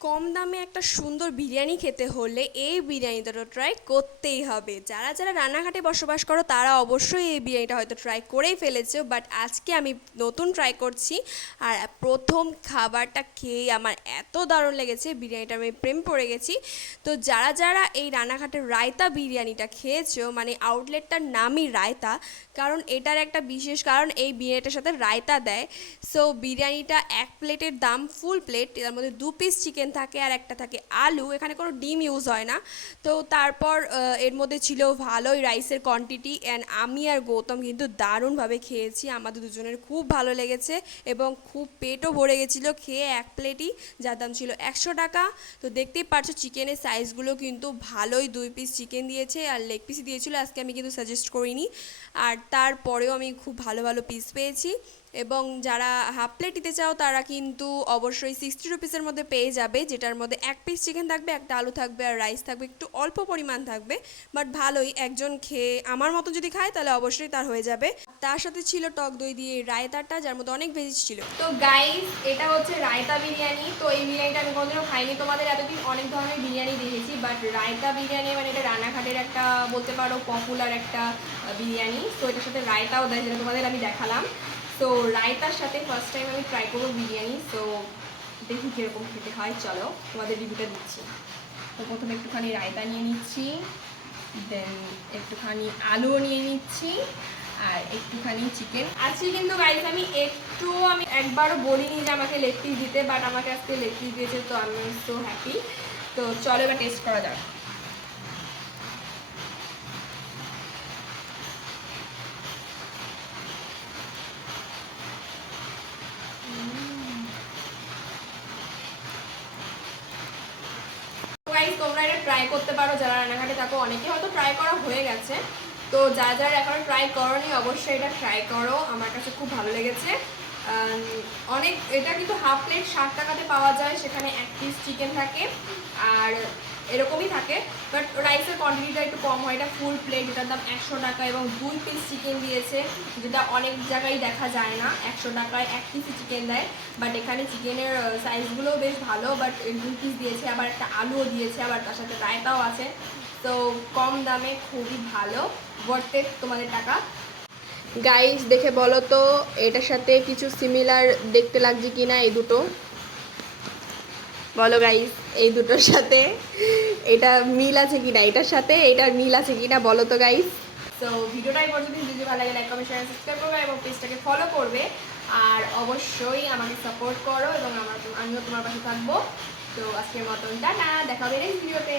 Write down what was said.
কম দামে একটা সুন্দর বিরিয়ানি খেতে হলে এই বিরিয়ানিটা তো ট্রাই করতেই হবে। যারা যারা রানাঘাটে বসবাস করো তারা অবশ্যই এই বিরিয়ানিটা হয়তো ট্রাই করেই ফেলেছো, বাট আজকে আমি নতুন ট্রাই করছি। আর প্রথম খাবারটা খেয়ে আমার এত দারুণ লেগেছে, বিরিয়ানিটা আমি প্রেম পড়ে গেছি। তো যারা যারা এই রানাঘাটের রায়তা বিরিয়ানিটা খেয়েছো, মানে আউটলেটটার নামই রায়তা, কারণ এটার একটা বিশেষ কারণ এই বিরিয়ানিটার সাথে রায়তা দেয়। সো বিরিয়ানিটা এক প্লেটের দাম ফুল প্লেট, এর মধ্যে 2 পিস চিকেন থাকে আর একটা থাকে আলু, এখানে কোনো ডিম ইউজ হয় না। তো তারপর এর মধ্যে ছিল ভালোই রাইসের কোয়ান্টিটি, অ্যান্ড আমি আর গৌতম কিন্তু দারুণভাবে খেয়েছি, আমাদের দুজনের খুব ভালো লেগেছে এবং খুব পেটও ভরে গেছিলো খেয়ে এক প্লেটই, যার দাম ছিল 100 টাকা। তো দেখতেই পারছো চিকেনের সাইজগুলো কিন্তু ভালোই, 2 পিস চিকেন দিয়েছে আর লেগ পিস দিয়েছিল, আজকে আমি কিন্তু সাজেস্ট করিনি। আর তারপরেও আমি খুব ভালো ভালো পিস পেয়েছি। এবং যারা হাফ প্লেট নিতে চাও তারা কিন্তু অবশ্যই 60 রুপিসের মধ্যে পেয়ে যাবে, যেটার মধ্যে 1 পিস চিকেন থাকবে, একটা আলু থাকবে আর রাইস থাকবে, একটু অল্প পরিমাণ থাকবে, বাট ভালোই, একজন খেয়ে আমার মতো যদি খায় তাহলে অবশ্যই তার হয়ে যাবে। তার সাথে ছিল টক দই দিয়ে রায়তাটা, যার মধ্যে অনেক ভেজিস ছিল। তো গাইস, এটা হচ্ছে রায়তা বিরিয়ানি। তো এই বিরিয়ানিটা আমি কোনোদিনও খাইনি, তোমাদের এতদিন অনেক ধরনের বিরিয়ানি দেখেছি, বাট রায়তা বিরিয়ানি মানে এটা রানাঘাটের একটা বলতে পারো পপুলার একটা বিরিয়ানি। তো এটার সাথে রায়তাও দেয়, যেটা তোমাদের আমি দেখালাম। তো রায়তার সাথে ফার্স্ট টাইম আমি ট্রাই করবো বিরিয়ানি। তো দেখি কীরকম খেতে হয়, চলো তোমাদের রিভিউটা দিচ্ছি। তো প্রথমে একটুখানি রায়তা নিয়ে নিচ্ছি, দেন একটুখানি আলুও নিয়ে নিচ্ছি, আর একটুখানি চিকেন। আজকে কিন্তু গাইস আমি একবারও বলিনি যে আমাকে লেগ পিস দিতে, বাট আমাকে আজকে লেগ পিস দিয়েছে, তো আমি সো হ্যাপি। তো চলো এবার টেস্ট করা যাক। গাইস, তোমরা এটা ট্রাই করতে পারো যারা রান্নাঘাটে থাকো, অনেকে হয়তো ট্রাই করা হয়ে গেছে। তো যারা যারা এখনো ট্রাই করোনি অবশ্যই এটা ট্রাই করো, আমার কাছে খুব ভালো লেগেছে। অনেক, এটা কিন্তু হাফ প্লেট 60 টাকাতে পাওয়া যায়, সেখানে 1 পিস চিকেন থাকে আর এরকমই থাকে, বাট রাইসের কোয়ান্টিটিটা একটু কম হয়। এটা ফুল প্লেট, এটার দাম 100 টাকা এবং 2 পিস চিকেন দিয়েছে, যেটা অনেক জায়গায় দেখা যায় না, 100 টাকায় 1 পিসই চিকেন দেয়। বাট এখানে চিকেনের সাইজগুলোও বেশ ভালো, বাট 2 পিস দিয়েছে, আবার একটা আলুও দিয়েছে, আবার তার সাথে রায়তাও আছে। তো কম দামে খুবই ভালো, ওয়ার্থ তোমাদের টাকা। গাইস, দেখে বলো তো এটার সাথে কিছু সিমিলার দেখতে লাগছে কিনা এই দুটো, বলো গাইস, এই দুটোর সাথে এটা মিল আছে কিনা, এটার সাথে এটার মিল আছে কিনা বলো তো গাইস। তো ভিডিওটাই পর্যন্ত, যদি ভালো লাগে লাইক কমেন্ট শেয়ার সাবস্ক্রাইব করবে এবং পেজটাকে ফলো করবে, আর অবশ্যই আমাকে সাপোর্ট করো এবং আমিও তোমার পাশে থাকবো। তো আজকের মতন টাটা, দেখা হবে নেক্সট ভিডিওতে।